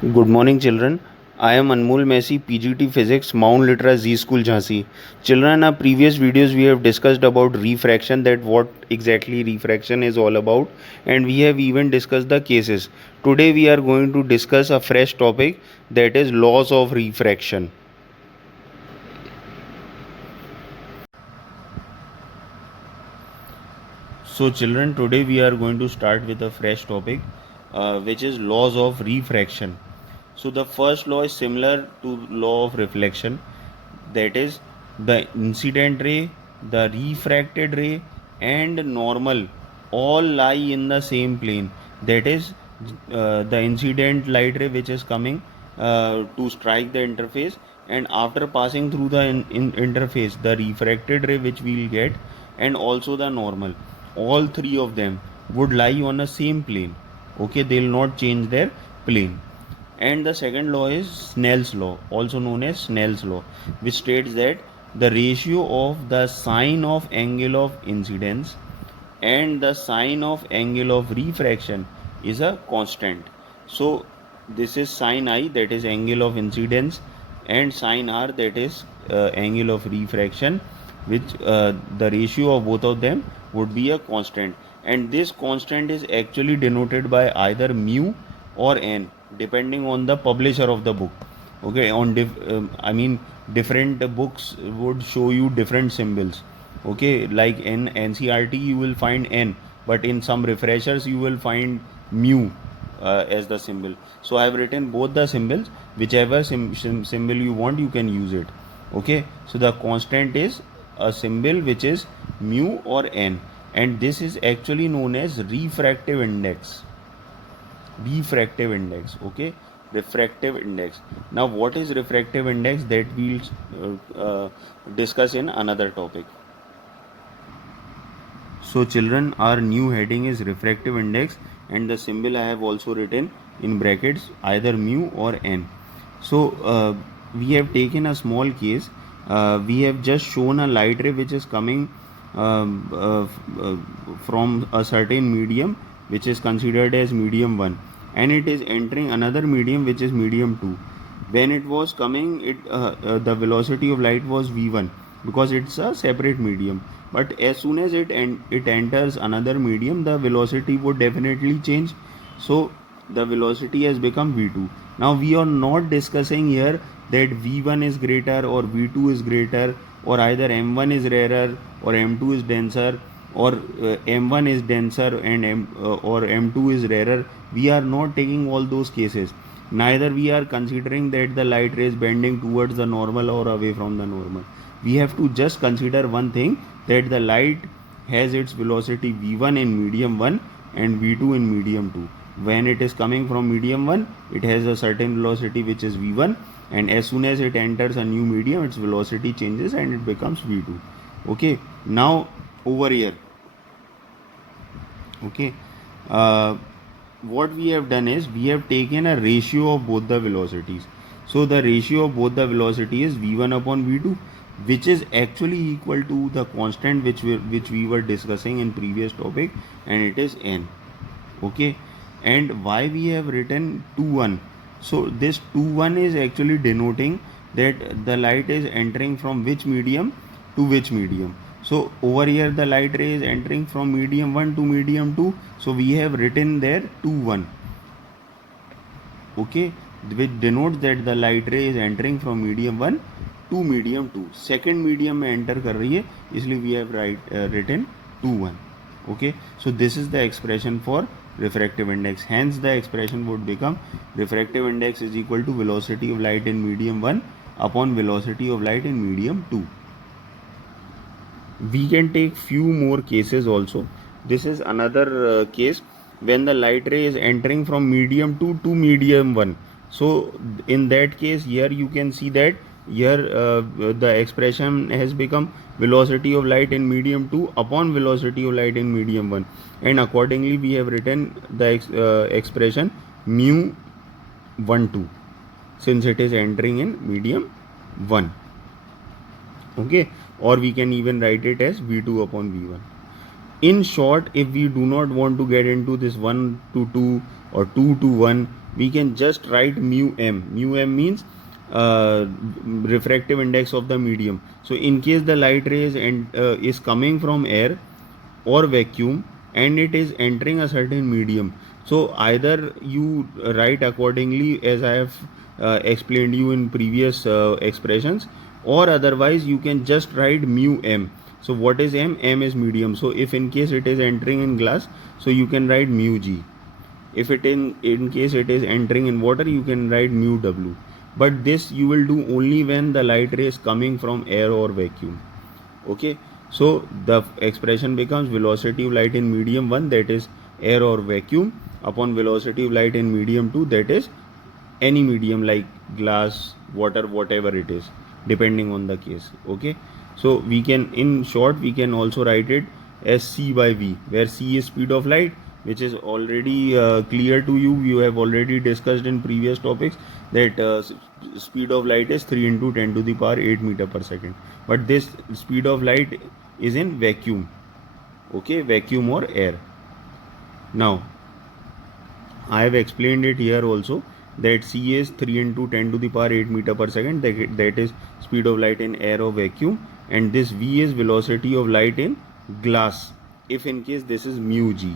Good morning, children. I am Anmol Messi, PGT Physics, Mount Litra Z School, Jhansi. Children, in our previous videos, we have discussed about refraction, that what exactly refraction is all about, and we have even discussed the cases. Today, we are going to discuss a fresh topic, that is laws of refraction. So, children, today we are going to start with a fresh topic, which is laws of refraction. So, the first law is similar to law of reflection, that is, the incident ray, the refracted ray, and normal all lie in the same plane. That is, the incident light ray which is coming to strike the interface, and after passing through the interface, the refracted ray which we will get, and also the normal, all three of them would lie on the same plane. Okay, they will not change their plane. And the second law is Snell's law, also known as Snell's law, which states that the ratio of the sine of angle of incidence and the sine of angle of refraction is a constant. So this is sine I, that is angle of incidence, and sine r, that is angle of refraction, which the ratio of both of them would be a constant, and this constant is actually denoted by either mu or n, depending on the publisher of the book. Okay, I mean, different books would show you different symbols. Okay, like in NCRT you will find n, but in some refreshers you will find mu as the symbol. So I have written both the symbols. Whichever symbol you want, you can use it. Okay, so the constant is a symbol which is mu or n, and this is actually known as refractive index. Okay, refractive index. Now what is refractive index, that we'll discuss in another topic. So children, our new heading is refractive index, and the symbol I have also written in brackets, either mu or n. So we have taken a small case. We have just shown a light ray which is coming from a certain medium which is considered as medium 1, and it is entering another medium which is medium 2. When it was coming, the velocity of light was v1, because it's a separate medium. But as soon as it enters another medium, the velocity would definitely change. So the velocity has become v2. Now we are not discussing here that v1 is greater or v2 is greater, or either m1 is rarer or m2 is denser, or m1 is denser and or m2 is rarer. We are not taking all those cases. Neither we are considering that the light ray is bending towards the normal or away from the normal. We have to just consider one thing, that the light has its velocity v1 in medium 1 and v2 in medium 2. When it is coming from medium 1, it has a certain velocity which is v1, and as soon as it enters a new medium, its velocity changes and it becomes v2. Okay, now over here, okay, what we have done is we have taken a ratio of both the velocities. So the ratio of both the velocity is v1 upon v2, which is actually equal to the constant which we were discussing in previous topic, and it is n. Okay, and why we have written 2 1? So this 2 1 is actually denoting that the light is entering from which medium to which medium. So over here the light ray is entering from medium 1 to medium 2, so we have written there 2 1. Okay, which denotes that the light ray is entering from medium 1 to medium 2. Second medium में enter कर रही है, इसलिए we have written 2 1. Okay, so this is the expression for refractive index. Hence the expression would become refractive index is equal to velocity of light in medium 1 upon velocity of light in medium 2. We can take few more cases also. This is another case when the light ray is entering from medium 2 to medium 1. So in that case, here you can see that here the expression has become velocity of light in medium 2 upon velocity of light in medium 1, and accordingly we have written the expression mu 1 2, since it is entering in medium 1. Okay, or we can even write it as v2 upon v1. In short, if we do not want to get into this 1 to 2 or 2 to 1, we can just write mu m. Mu m means refractive index of the medium. So in case the light rays is coming from air or vacuum and it is entering a certain medium, so either you write accordingly as I have explained you in previous expressions, or otherwise you can just write mu m. So what is m? M is medium. So if in case it is entering in glass, so you can write mu g. If it in case it is entering in water, you can write mu w. But this you will do only when the light ray is coming from air or vacuum. Okay, so the expression becomes velocity of light in medium 1, that is air or vacuum, upon velocity of light in medium 2, that is any medium like glass, water, whatever it is, depending on the case. Okay, so we can, in short, we can also write it as c by v, where c is speed of light, which is already clear to you. You have already discussed in previous topics that speed of light is 3 into 10 to the power 8 meter per second. But this speed of light is in vacuum. Okay, vacuum or air. Now, I have explained it here also that c is 3 into 10 to the power 8 meter per second. That is speed of light in air or vacuum. And this v is velocity of light in glass. If in case this is mu g,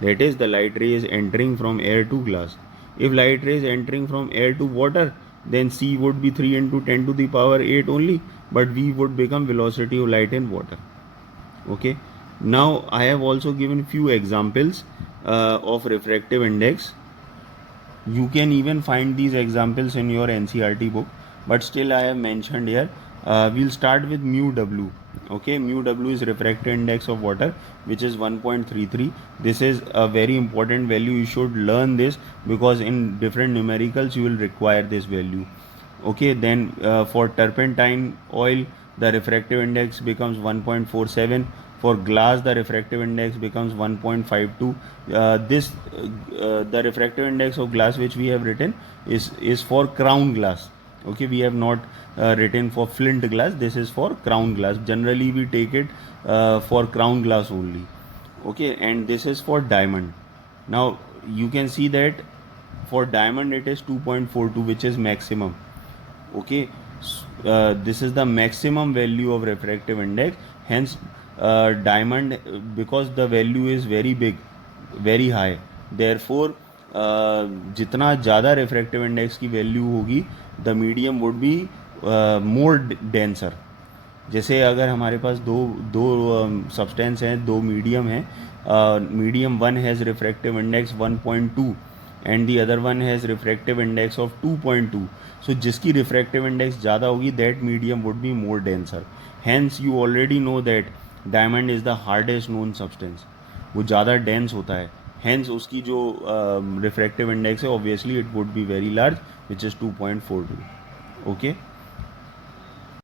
that is the light ray is entering from air to glass. If light ray is entering from air to water, then c would be 3 into 10 to the power 8 only, but v would become velocity of light in water. Okay, now I have also given few examples of refractive index. You can even find these examples in your NCERT book, but still I have mentioned here. We'll start with mu w. Okay, mu w is refractive index of water, which is 1.33. This is a very important value. You should learn this because in different numericals you will require this value. Okay, then for turpentine oil, the refractive index becomes 1.47. For glass, the refractive index becomes 1.52. The refractive index of glass which we have written is for crown glass. Okay, we have not written for flint glass. This is for crown glass. Generally we take it for crown glass only. Okay, and this is for diamond. Now you can see that for diamond it is 2.42, which is maximum. Okay, this is the maximum value of refractive index. Hence diamond, because the value is very big, very high, therefore जितना ज़्यादा refractive index की value होगी, the medium would be more denser. जैसे अगर हमारे पास दो substance हैं, दो मीडियम हैं, medium one has refractive index 1.2 and the other one has refractive index of 2.2. So जिसकी रिफ्रैक्टिव इंडेक्स ज़्यादा होगी, that medium would be more denser. Hence you already know that diamond is the hardest known substance. वो ज़्यादा dense होता है, hence उसकी जो रिफ्रैक्टिव इंडेक्स है obviously it would be very large, which is 2.42. Okay.